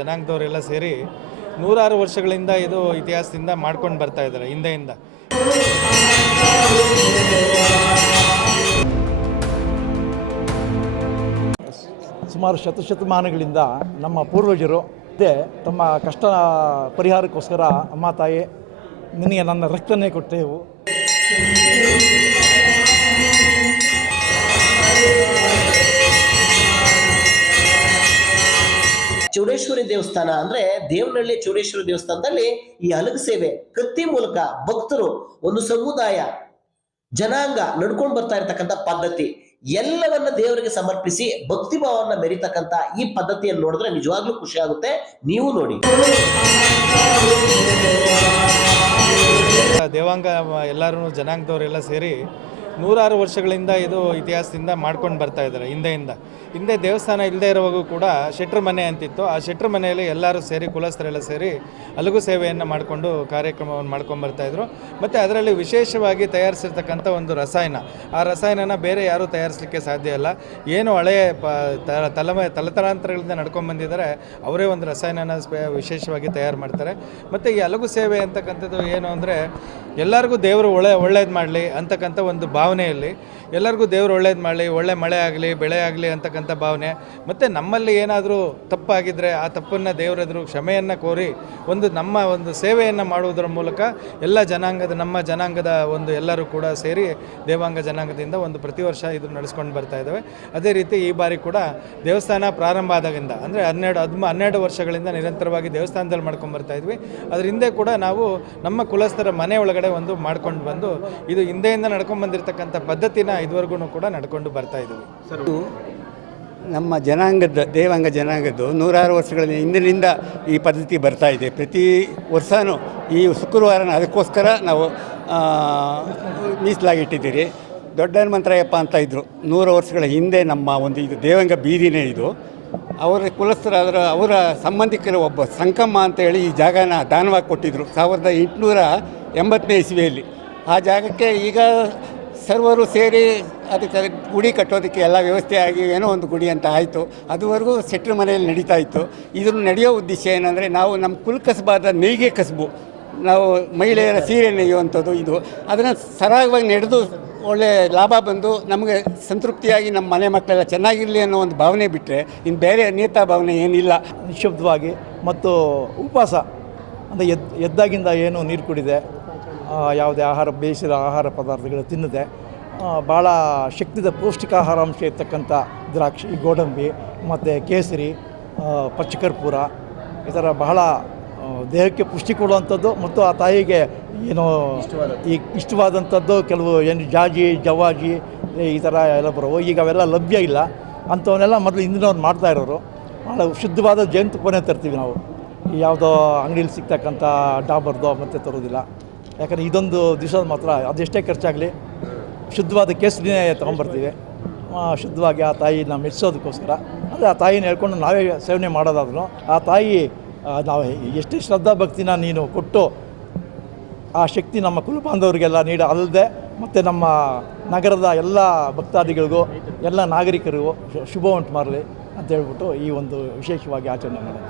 ಜನಾಂಗದವರೆಲ್ಲ ಸೇರಿ ನೂರಾರು ವರ್ಷಗಳಿಂದ ಇದು ಇತಿಹಾಸದಿಂದ ಮಾಡ್ಕೊಂಡು ಬರ್ತಾ ಇದ್ದಾರೆ, ಹಿಂದೆಯಿಂದ. ಸುಮಾರು ಶತಶತಮಾನಗಳಿಂದ ನಮ್ಮ ಪೂರ್ವಜರು ಅದೇ ತಮ್ಮ ಕಷ್ಟ ಪರಿಹಾರಕ್ಕೋಸ್ಕರ ಅಮ್ಮ ತಾಯಿ ನಿನಗೆ ನನ್ನ ರಕ್ತನೇ ಕೊಟ್ಟೆವು. ಚೌಡೇಶ್ವರಿ ದೇವಸ್ಥಾನ ಅಂದ್ರೆ ದೇವನಹಳ್ಳಿ ಚೌಡೇಶ್ವರಿ ದೇವಸ್ಥಾನದಲ್ಲಿ ಈ ಅಲಗು ಸೇವೆ ಕತ್ತಿ ಮೂಲಕ ಭಕ್ತರು ಒಂದು ಸಮುದಾಯ, ಜನಾಂಗ ನಡ್ಕೊಂಡು ಬರ್ತಾ ಇರತಕ್ಕಂಥ ಪದ್ಧತಿ. ಎಲ್ಲವನ್ನ ದೇವರಿಗೆ ಸಮರ್ಪಿಸಿ ಭಕ್ತಿ ಭಾವವನ್ನ ಮೆರಿತಕ್ಕಂತ ಈ ಪದ್ಧತಿಯನ್ನು ನೋಡಿದ್ರೆ ನಿಜವಾಗ್ಲೂ ಖುಷಿ ಆಗುತ್ತೆ. ನೀವು ನೋಡಿ. ದೇವಾಂಗ ಎಲ್ಲರೂ ಜನಾಂಗದವರೆಲ್ಲ ಸೇರಿ ನೂರಾರು ವರ್ಷಗಳಿಂದ ಇದು ಇತಿಹಾಸದಿಂದ ಮಾಡ್ಕೊಂಡು ಬರ್ತಾ ಇದ್ದಾರೆ, ಹಿಂದೆಯಿಂದ. ಹಿಂದೆ ದೇವಸ್ಥಾನ ಇಲ್ಲದೆ ಇರುವಾಗೂ ಕೂಡ ಶೆಟ್ರ ಮನೆ ಅಂತಿತ್ತು. ಆ ಶೆಟ್ರ ಮನೆಯಲ್ಲಿ ಎಲ್ಲರೂ ಸೇರಿ, ಕುಲಸ್ಥರೆಲ್ಲ ಸೇರಿ ಅಲಗು ಸೇವೆಯನ್ನು ಮಾಡಿಕೊಂಡು ಕಾರ್ಯಕ್ರಮವನ್ನು ಮಾಡ್ಕೊಂಡು ಬರ್ತಾಯಿದ್ರು ಮತ್ತು ಅದರಲ್ಲಿ ವಿಶೇಷವಾಗಿ ತಯಾರಿಸಿರ್ತಕ್ಕಂಥ ಒಂದು ರಸಾಯನ. ಆ ರಸಾಯನನ ಬೇರೆ ಯಾರೂ ತಯಾರಿಸಲಿಕ್ಕೆ ಸಾಧ್ಯ ಇಲ್ಲ. ಏನು ಹಳೆಯ ಪ, ತ- ತಲೆಮ ತಲತಲಾಂತರಗಳಿಂದ ನಡ್ಕೊಂಡು ಬಂದಿದ್ದಾರೆ, ಅವರೇ ಒಂದು ರಸಾಯನನ ವಿಶೇಷವಾಗಿ ತಯಾರು ಮಾಡ್ತಾರೆ. ಮತ್ತು ಈ ಅಲಗು ಸೇವೆ ಅಂತಕ್ಕಂಥದ್ದು ಏನು ಅಂದರೆ, ಎಲ್ಲರಿಗೂ ದೇವರು ಒಳ್ಳೆ, ಒಳ್ಳೇದು ಮಾಡಲಿ ಅಂತಕ್ಕಂಥ ಒಂದು ಭಾವನೆಯಲ್ಲಿ ಎಲ್ಲರಿಗೂ ದೇವರು ಒಳ್ಳೇದು ಮಾಡಲಿ, ಒಳ್ಳೆ ಮಳೆ ಆಗಲಿ, ಬೆಳೆ ಆಗಲಿ ಅಂತಕ್ಕಂಥ ಭಾವನೆ. ಮತ್ತು ನಮ್ಮಲ್ಲಿ ಏನಾದರೂ ತಪ್ಪಾಗಿದ್ದರೆ ಆ ತಪ್ಪನ್ನು ದೇವರೆದುರು ಕ್ಷಮೆಯನ್ನು ಕೋರಿ ಒಂದು ನಮ್ಮ ಒಂದು ಸೇವೆಯನ್ನು ಮಾಡುವುದರ ಮೂಲಕ ಎಲ್ಲ ಜನಾಂಗದ, ನಮ್ಮ ಜನಾಂಗದ ಒಂದು ಎಲ್ಲರೂ ಕೂಡ ಸೇರಿ ದೇವಾಂಗ ಜನಾಂಗದಿಂದ ಒಂದು ಪ್ರತಿ ವರ್ಷ ಇದು ನಡೆಸ್ಕೊಂಡು ಬರ್ತಾ ಇದ್ದಾವೆ ಅದೇ ರೀತಿ ಈ ಬಾರಿ ಕೂಡ ದೇವಸ್ಥಾನ ಪ್ರಾರಂಭ ಆದಾಗಿಂದ, ಅಂದರೆ ಹನ್ನೆರಡು ಹದಿಮ ಹನ್ನೆರಡು ವರ್ಷಗಳಿಂದ ನಿರಂತರವಾಗಿ ದೇವಸ್ಥಾನದಲ್ಲಿ ಮಾಡ್ಕೊಂಡು ಬರ್ತಾ ಇದ್ವಿ. ಅದ್ರ ಹಿಂದೆ ಕೂಡ ನಾವು ನಮ್ಮ ಕುಲಸ್ಥರ ಮನೆ ಒಳಗಡೆ ಒಂದು ಮಾಡ್ಕೊಂಡು ಬಂದು ಇದು ಹಿಂದೆಯಿಂದ ನಡ್ಕೊಂಡು ಬಂದಿರತಕ್ಕಂಥ ಪದ್ಧತಿನ ಇದುವರೆಗೂ ಕೂಡ ನಡ್ಕೊಂಡು ಬರ್ತಾ ಇದ್ದೀವಿ. ಸರ್ ನಮ್ಮ ಜನಾಂಗದ, ದೇವಾಂಗ ಜನಾಂಗದ್ದು ನೂರಾರು ವರ್ಷಗಳ ಹಿಂದಿನಿಂದ ಈ ಪದ್ಧತಿ ಬರ್ತಾ ಇದೆ. ಪ್ರತಿ ವರ್ಷವೂ ಈ ಶುಕ್ರವಾರನ ಅದಕ್ಕೋಸ್ಕರ ನಾವು ಮೀಸಲಾಗಿಟ್ಟಿದ್ದೀರಿ. ದೊಡ್ಡ ಹನುಮಂತರಾಯಪ್ಪ ಅಂತ ಇದ್ದರು ನೂರು ವರ್ಷಗಳ ಹಿಂದೆ ನಮ್ಮ ಒಂದು ಇದು ದೇವಾಂಗ ಬೀದಿನೇ ಇದು. ಅವರ ಕುಲಸ್ಥರಾದರ, ಅವರ ಸಂಬಂಧಿಕರ ಒಬ್ಬ ಸಂಕಮ್ಮ ಅಂತ ಹೇಳಿ ಈ ಜಾಗನ ದಾನವಾಗಿ ಕೊಟ್ಟಿದ್ದರು ಸಾವಿರದ ಎಂಟುನೂರ ಎಂಬತ್ತನೇ ಇಸ್ವಿಯಲ್ಲಿ. ಆ ಜಾಗಕ್ಕೆ ಈಗ ಸರ್ವರು ಸೇರಿ ಅದಕ್ಕೆ ಗುಡಿ ಕಟ್ಟೋದಕ್ಕೆ ಎಲ್ಲ ವ್ಯವಸ್ಥೆ ಆಗಿ ಏನೋ ಒಂದು ಗುಡಿ ಅಂತ ಆಯಿತು. ಅದುವರೆಗೂ ಸೆಟ್ರ ಮನೆಯಲ್ಲಿ ನಡೀತಾ ಇತ್ತು. ಇದ್ರ ನಡೆಯೋ ಉದ್ದೇಶ ಏನಂದರೆ ನಾವು ನಮ್ಮ ಕುಲ್ ಕಸಬಾದ ನೇಯ್ಗೆ ಕಸಬು. ನಾವು ಮಹಿಳೆಯರ ಸೀರೆ ನೇಯುವಂಥದ್ದು ಇದು. ಅದನ್ನು ಸರಾಗವಾಗಿ ನಡೆದು ಒಳ್ಳೆ ಲಾಭ ಬಂದು ನಮಗೆ ಸಂತೃಪ್ತಿಯಾಗಿ ನಮ್ಮ ಮನೆ ಮಕ್ಕಳೆಲ್ಲ ಚೆನ್ನಾಗಿರಲಿ ಅನ್ನೋ ಒಂದು ಭಾವನೆ ಬಿಟ್ಟರೆ ಇನ್ನು ಬೇರೆ ನೇತಾ ಭಾವನೆ ಏನಿಲ್ಲ. ನಿಶಬ್ದವಾಗಿ ಮತ್ತು ಉಪವಾಸ. ಅಂದರೆ ಎದ್, ಎದ್ದಾಗಿಂದ ಏನು ನೀರು ಕುಡಿದೆ. ಯಾವುದೇ ಆಹಾರ, ಬೇಯಿಸಿದ ಆಹಾರ ಪದಾರ್ಥಗಳು ತಿನ್ನದೆ ಭಾಳ ಶಕ್ತಿದ ಪೌಷ್ಟಿಕಾಹಾರಾಂಶ ಇರ್ತಕ್ಕಂಥ ದ್ರಾಕ್ಷಿ ಗೋಡಂಬಿ, ಮತ್ತು ಕೇಸರಿ ಪಚ್ಚಕರ್ಪೂರ, ಈ ಥರ ಬಹಳ ದೇಹಕ್ಕೆ ಪುಷ್ಟಿ ಕೊಡುವಂಥದ್ದು ಮತ್ತು ಆ ತಾಯಿಗೆ ಏನು ಈ ಇಷ್ಟವಾದಂಥದ್ದು, ಕೆಲವು ಏನು ಜಾಜಿ, ಜವಾಜಿ, ಈ ಥರ ಎಲ್ಲ ಬರೋ ಈಗ ಅವೆಲ್ಲ ಲಭ್ಯ ಇಲ್ಲ. ಅಂಥವನ್ನೆಲ್ಲ ಮೊದಲು ಹಿಂದಿನವ್ರು ಮಾಡ್ತಾ ಇರೋರು. ಭಾಳ ಶುದ್ಧವಾದ ಜೇನುತುಪ್ಪನೇ ತರ್ತೀವಿ ನಾವು. ಯಾವುದೋ ಅಂಗಡಿಯಲ್ಲಿ ಸಿಗ್ತಕ್ಕಂಥ ಡಾಬರ್ದೋ ಮತ್ತೆ ತರೋದಿಲ್ಲ. ಯಾಕಂದರೆ ಇದೊಂದು ದಿವಸ ಮಾತ್ರ, ಅದೆಷ್ಟೇ ಖರ್ಚಾಗಲಿ, ಶುದ್ಧವಾದ ಕೇಸರಿನೇ ತೊಗೊಂಬರ್ತೀವಿ ಶುದ್ಧವಾಗಿ ಆ ತಾಯಿನ ಮೆಚ್ಚಿಸೋದಕ್ಕೋಸ್ಕರ. ಅಂದರೆ ಆ ತಾಯಿನ ಹೇಳ್ಕೊಂಡು ನಾವೇ ಸೇವನೆ ಮಾಡೋದಾದ್ರೂ, ಆ ತಾಯಿ ನಾವು ಎಷ್ಟೇ ಶ್ರದ್ಧಾ ಭಕ್ತಿನ ನೀನು ಕೊಟ್ಟು, ಆ ಶಕ್ತಿ ನಮ್ಮ ಕುಲಬಾಂಧವರಿಗೆಲ್ಲ ನೀಡ, ಅಲ್ಲದೆ ಮತ್ತು ನಮ್ಮ ನಗರದ ಎಲ್ಲ ಭಕ್ತಾದಿಗಳಿಗೂ, ಎಲ್ಲ ನಾಗರಿಕರಿಗೂ ಶುಭ ಉಂಟು ಮಾಡಲಿ ಅಂತ ಹೇಳ್ಬಿಟ್ಟು ಈ ಒಂದು ವಿಶೇಷವಾಗಿ ಆಚರಣೆ ಮಾಡೋದು.